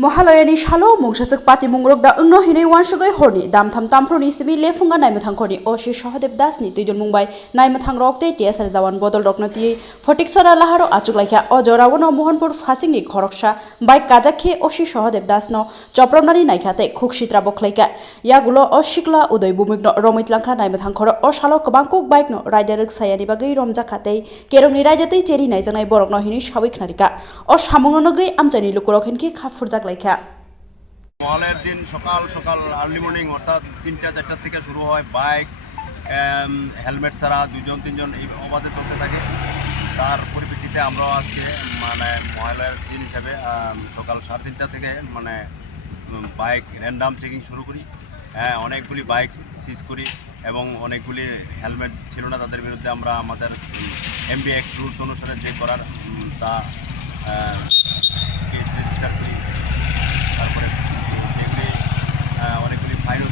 Mahalayani Salo Nwngjak Pati Mungrok da Ungno Hinai Wansugoi Horni Damtham Tamproni Simi Lefunga Naimathangkhoni Oshi Shohadeb Dasni Tujon Mumbai Naimathangrok te TSR Jawan Bodol Roknati Fotiksara Laharo Achuklayka Ojorawono Mohanpur Fasingni Khoroksha Bike Kajakhe Oshi Shohadeb Dasno Chopramnani Naikate Khukshitra Boklayka Yagulo Oshikla Udoy Bumigno Romitlanka Naimathangkhoro Oshalo Kabangkok Bike no Rider Sayani Bagai Romjakate Keromni Raidate Cheri Naijanai Borokno Hini Shawiknarika Oshamungonogoi Amjani Lukurokhenki Khafurjak মহলের দিন সকাল সকাল early morning অর্থাৎ ৩টা-৪টা থেকে শুরু হয় bike helmet ছাড়া দুজন তিনজন এই অবাধে চলতে থাকে তার পরিপ্রেক্ষিতে আমরাও আজকে মহলের দিন হিসাবে সকাল ৩:৩০ থেকে বাইক র্যান্ডাম চেকিং শুরু করি অনেকগুলি বাইক সিজ করি এবং অনেকগুলি হেলমেট ছিল না তাদের বিরুদ্ধে আমরা আমাদের এমবি অ্যাক্ট রুলস অনুসারে যে করার তা কেস রেজিস্টার করি তারপরে যেগুলি অনেকগুলি ফাইন